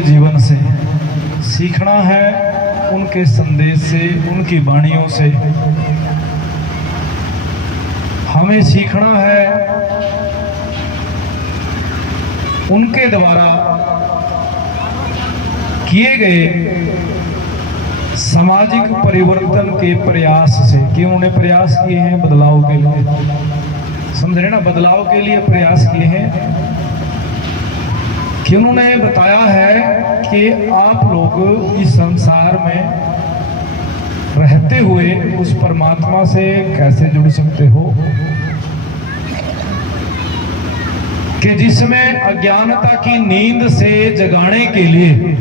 जीवन से सीखना है, उनके संदेश से, उनकी वाणियों से हमें सीखना है। उनके द्वारा किए गए सामाजिक परिवर्तन के प्रयास से, कि उन्होंने प्रयास किए हैं बदलाव के लिए, समझ रहे ना, बदलाव के लिए प्रयास किए हैं, कि उन्होंने बताया है कि आप लोग इस संसार में रहते हुए उस परमात्मा से कैसे जुड़ सकते हो, कि जिसमें अज्ञानता की नींद से जगाने के लिए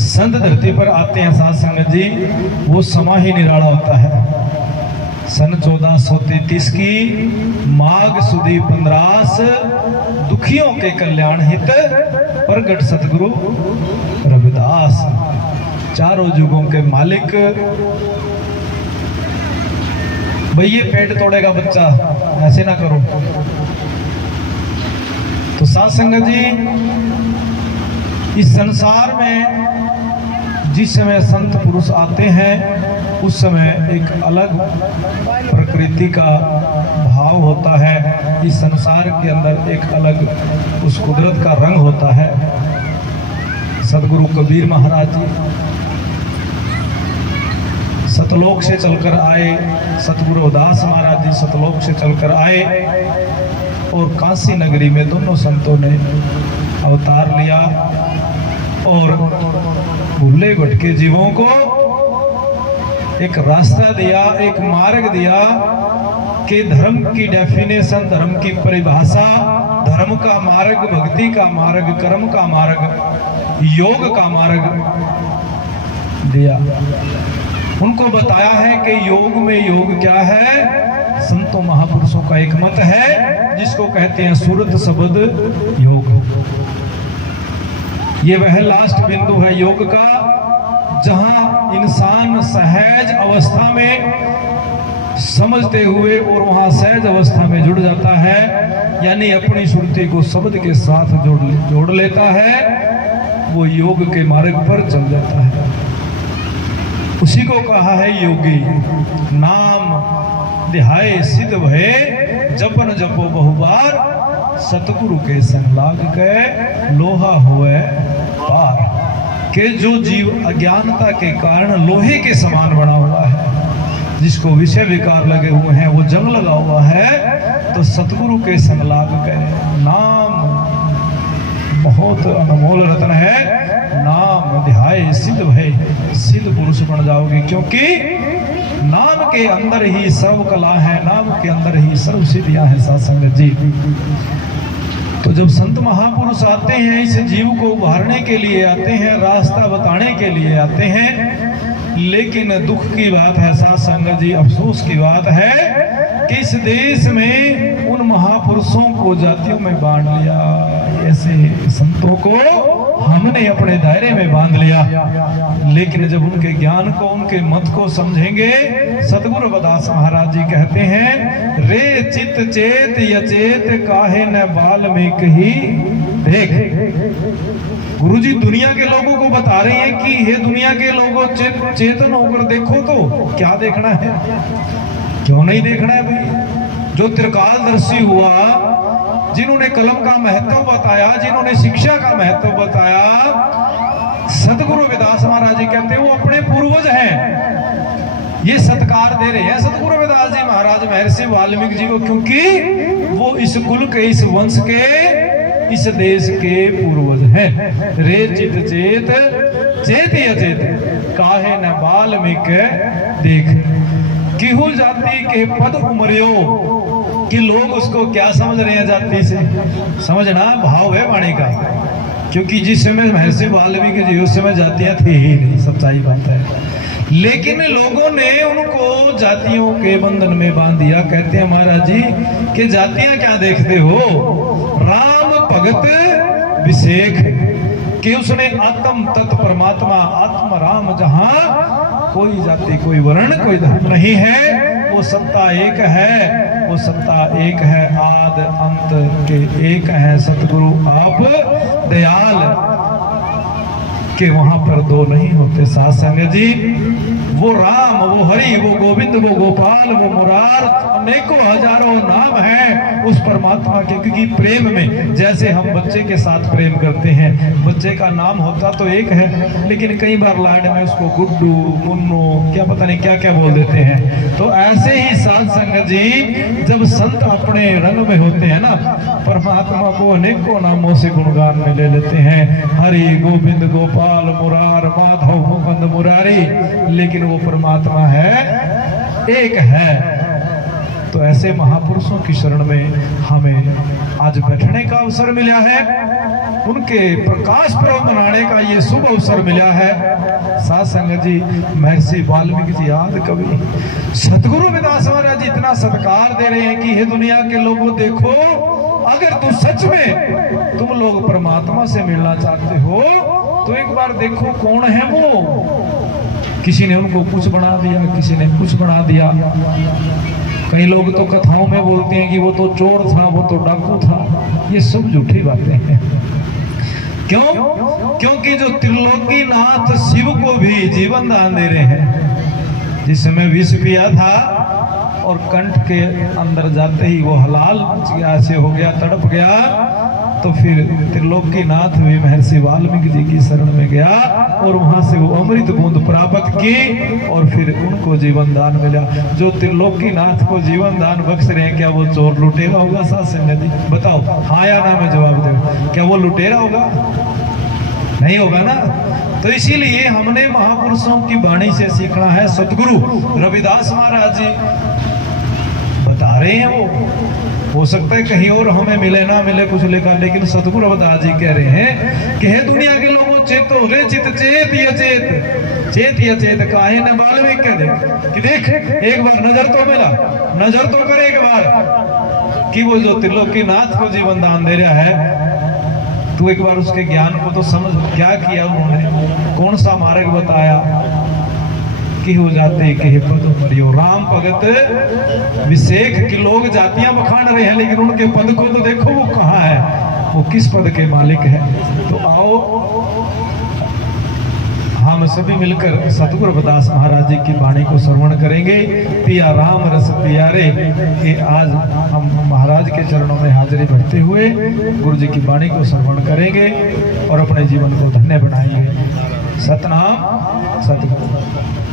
संत धरती पर आते हैं साध संगत जी, वो समा ही निराला होता है। सन 1433 की माघ सुदी 15 दुखियों के कल्याण हित प्रगट सतगुरु रविदास, चारों युगों के मालिक। भाई ये पेट तोड़ेगा बच्चा, ऐसे ना करो। तो साध संगत जी, इस संसार में जिस समय संत पुरुष आते हैं उस समय एक अलग प्रकृति का भाव होता है। इस संसार के अंदर एक अलग उस कुदरत का रंग होता है। सतगुरु कबीर महाराज जी सतलोक से चलकर आए, सतगुरु रविदास महाराज जी सतलोक से चलकर आए और काशी नगरी में दोनों संतों ने अवतार लिया और भूले भटके जीवों को एक रास्ता दिया, एक मार्ग दिया कि धर्म की डेफिनेशन, धर्म की परिभाषा, धर्म का मार्ग, भक्ति का मार्ग, कर्म का मार्ग, योग का मार्ग दिया। उनको बताया है कि योग में योग क्या है। संतों महापुरुषों का एक मत है जिसको कहते हैं सुरत शब्द योग। ये वह लास्ट बिंदु है योग का, जहां इंसान सहज अवस्था में समझते हुए और वहां सहज अवस्था में जुड़ जाता है, यानी अपनी सुरती को शब्द के साथ जोड़ लेता है, वो योग के मार्ग पर चल जाता है। उसी को कहा है योगी। नाम ध्याए सिद्ध भय, जपन जपो बहुबार, सतगुरु के संग लाग के लोहा हुए पार। के जो जीव अज्ञानता के कारण लोहे के समान बना हुआ है, जिसको विषय विकार लगे हुए हैं, वो जंग लगा हुआ है, तो सतगुरु के संग लाग गए। नाम बहुत अनमोल रत्न है। नाम ध्याए सिद्ध भय, सिद्ध पुरुष बन जाओगे, क्योंकि नाम के अंदर ही सर्व कला है, नाम के अंदर ही सर्व सिद्धियां हैं। साध संगत जी, तो जब संत महापुरुष आते हैं, इस जीव को उभारने के लिए आते हैं, रास्ता बताने के लिए आते हैं, लेकिन दुख की बात है साध संगत जी, अफसोस की बात है कि इस देश में उन महापुरुषों को जातियों में बांट लिया। ऐसे संतों को हमने अपने दायरे में बांध लिया, लेकिन जब उनके ज्ञान को, उनके मत को समझेंगे, सतगुरु रविदास महाराज जी कहते हैं, रे चित चेत यचेत काहे न बाल्मीक ही देख। गुरुजी दुनिया के लोगों को बता रहे हैं कि हे दुनिया के लोगों, चेतन होकर देखो। तो क्या देखना है, क्यों नहीं देखना है भाई? जो त्रिकालदर्शी हुआ, जिन्होंने कलम का महत्व बताया, जिन्होंने शिक्षा का महत्व बताया, सतगुरु रविदास महाराज जी कहते हैं वो अपने पूर्वज हैं। ये सत्कार दे रहे हैं सतगुरु रविदास जी महाराज महर्षि वाल्मीकि जी को, क्योंकि वो इस कुल के, इस वंश के, इस देश के पूर्वज हैं। रे चित चेत चेत अचेत काहे न बाल्मीकि देख। किहु जाति के पद उमरियो, कि लोग उसको क्या समझ रहे हैं जाति से, समझना भाव है वाणी का, क्योंकि जिस समय महर्षि वाल्मीकि जी उस समय जातियां थी ही नहीं, सच्चाई बात है। लेकिन लोगों ने उनको जातियों के बंधन में बांध दिया। कहते हैं महाराज जी कि जातियां क्या देखते हो, राम भगत विशेख, कि उसने आत्म तत्व परमात्मा आत्म राम, जहां कोई जाति, कोई वर्ण, कोई धर्म नहीं है, वो सत्ता एक है, वो सत्ता एक है, आद अंत के एक है। सतगुरु आप दयाल। कि वहां पर दो नहीं होते साथ संगत जी। वो राम, वो हरि, वो गोविंद, वो गोपाल, वो मुरार, अनेकों हजारों नाम है उस परमात्मा के। क्योंकि प्रेम में जैसे हम बच्चे के साथ प्रेम करते हैं, बच्चे का नाम होता तो एक है, लेकिन कई बार लाड में उसको गुड्डू, मुन्नू, क्या पता नहीं क्या क्या बोल देते हैं। तो ऐसे ही साथ संगत जी, जब संत अपने रंग में होते हैं ना, परमात्मा को अनेकों नामों से गुणगान में ले लेते हैं, हरि, गोविंद, गोपाल, मुरार, माधव, मुकुंद, मुरारी, लेकिन वो परमात्मा है, एक है। तो ऐसे महापुरुषों की शरण में हमें आज बैठने का अवसर मिला है, उनके प्रकाश पर्व मनाने का ये शुभ अवसर मिला है। साथ संगत जी, महर्षि वाल्मीकि जी आदि कवि सतगुरु रविदास महाराज जी इतना सत्कार दे रहे हैं कि हे दुनिया के लोगों देखो, अगर तू सच में तुम लोग परमात्मा से मिलना चाहते हो तो एक बार देखो कौन है वो। किसी ने उनको कुछ बना दिया, किसी ने कुछ बना दिया। कई लोग तो कथाओं में बोलते हैं कि वो तो चोर था, वो तो डाकू था। ये सब झूठी बातें हैं। क्यों? क्योंकि जो त्रिलोकीनाथ शिव को भी जीवन दान दे रहे हैं। जिस समय विष पिया था और कंठ के अंदर जाते ही वो हलाल ऐसे हो गया, तड़प गया, तो फिर त्रिलोकीनाथ भी महर्षि वाल्मीकि जी की शरण में गया और वहां से वो अमृत बूंद प्राप्त की और फिर उनको जीवन दान मिला। जो त्रिलोकीनाथ को जीवन दान बख्श रहे हैं, क्या वो चोर लुटेरा होगा? साथ संगत जी बताओ, हाँ या ना में जवाब दो। क्या वो लुटेरा होगा? नहीं होगा ना। तो इसीलिए हमने महापुरुषों की वाणी से सीखना है। सतगुरु रविदास महाराज जी बता रहे हैं, वो हो सकता है कहीं और हमें मिले ना मिले कुछ लेकर, लेकिन सतगुरु रविदास जी कह रहे हैं कि हे दुनिया के लोगों, चेतो रे चित चेत यचेत, चेत यचेत काहे न वाल्मीकि कह दे कि देख एक बार नजर तो मिला, नजर तो करे एक बार कि वो जो त्रिलोकीनाथ को जीवन दान दे रहा है, तू एक बार उसके ज्ञान को तो समझ। क्या किया उन्होंने, कौन सा मार्ग बताया कि हो जाते कि पद मरियो राम भगत विशेख के लोग जातियां बखान रहे हैं, लेकिन उनके पद को तो देखो वो कहाँ है, वो किस पद के मालिक है। तो आओ हम सभी मिलकर सतगुरु रविदास महाराज जी की वाणी को श्रवण करेंगे। पिया राम रस प्यारे कि आज हम महाराज के चरणों में हाजिरी भरते हुए गुरु जी की वाणी को श्रवण करेंगे और अपने जीवन को धन्य बनाएंगे। सतनाम सतगुरु।